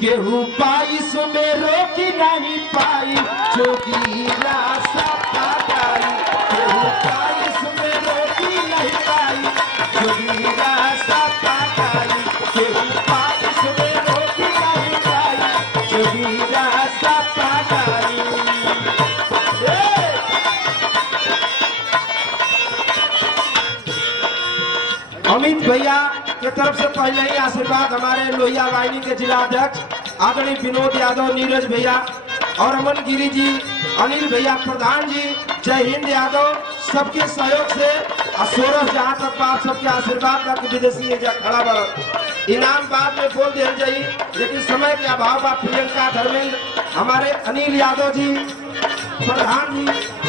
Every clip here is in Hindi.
केहू बाईस में रोक नहीं पाई जोगीरा सपा गाई केहू बाईस में रोक नहीं पाई जोगीरा सपा गाई केहू बाईस में रोक नहीं पाई जोगीरा सपा गाई। अमित भैया के तरफ से पहले ही आशीर्वाद हमारे लोहिया वाहिनी के जिला अध्यक्ष आदरणीय विनोद यादव, नीरज भैया और अमन गिरी जी, अनिल भैया प्रधान जी, जय हिंद यादव सबके सहयोग से सोरस जहाँ तक बात सबके आशीर्वाद तक विदेशी खड़ा बड़ा इनाम बाद में बोल दिया जाये, लेकिन समय के अभाव बा प्रियंका धर्मेंद्र हमारे अनिल यादव जी प्रधान जी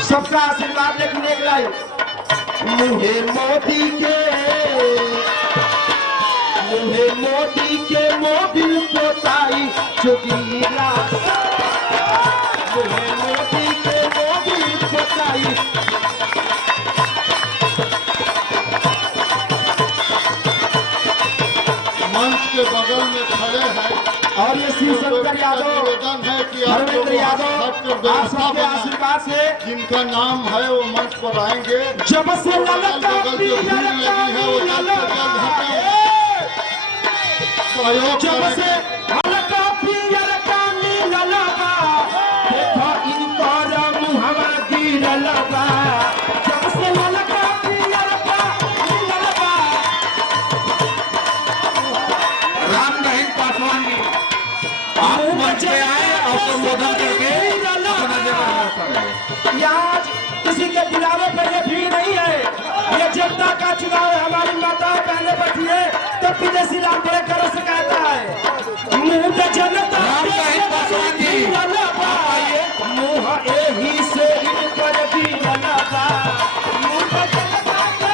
सबका आशीर्वाद लेकिन एक लाइन मुहे मोदी के मोबिल पोताई जोगीरा मुहे मोदी के मोबिल पोताई। मंच के बगल में खड़े हैं और ये शिव शंकर यादव, निवेदन है कि धर्मेंद्र यादव आप सबके आशीर्वाद से जिनका नाम है वो मंच पर आएंगे। जब से ललका बगल जो भीड़ लगी है वो जल्द से जल्द हटाओ। सहयोग जब करेंगे। से हल्का पियर का नीला लगा देखो इनकर मुहवा गिरल बा जब से हल्का पियर का नीला लगा। राम रहीम पासवान जी आप मंच पे आए और संबोधन करके अपना जगह। यहाँ किसी के बुलावे पर ये भीड़ नहीं है, ये जनता का चुनाव है। हमारी माताएं पहले बैठी है तो विदेशी लाभ बड़े करो से कहता है मुंह पे जनता मुंह एही से इनकर गिरला बा मुंह पे जनता के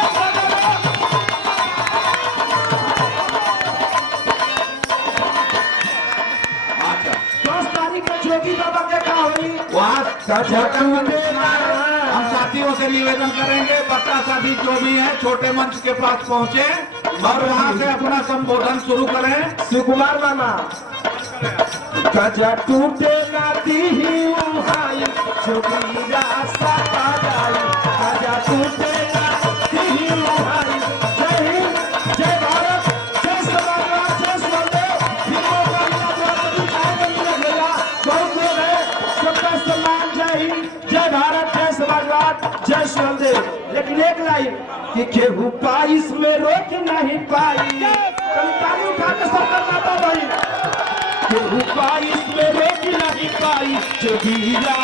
10 तारीख को जोगी बाबा के का होई हम साथियों से निवेदन करेंगे बच्चा साथी जो भी है छोटे मंच के पास पहुंचे और वहां से अपना संबोधन शुरू करें। सुकुमार मामा गजा टूटे नाती ही उहाई जोगीरा सपा गाई गजा टूटे नाती ही उहाई। जय हिंद, जय भारत, जय समाजवाद, जय स्वदेव। बहुत लोग हैं, सबका सम्मान। जय हिंद, जय भारत, जय समाजवाद, जय स्वदेव। लेकिन एक लाइन कि केहू बाईस में रोक नहीं पाई ताली उठा के सब माता भाई केहू बाईस में रोक नहीं पाई जोगीरा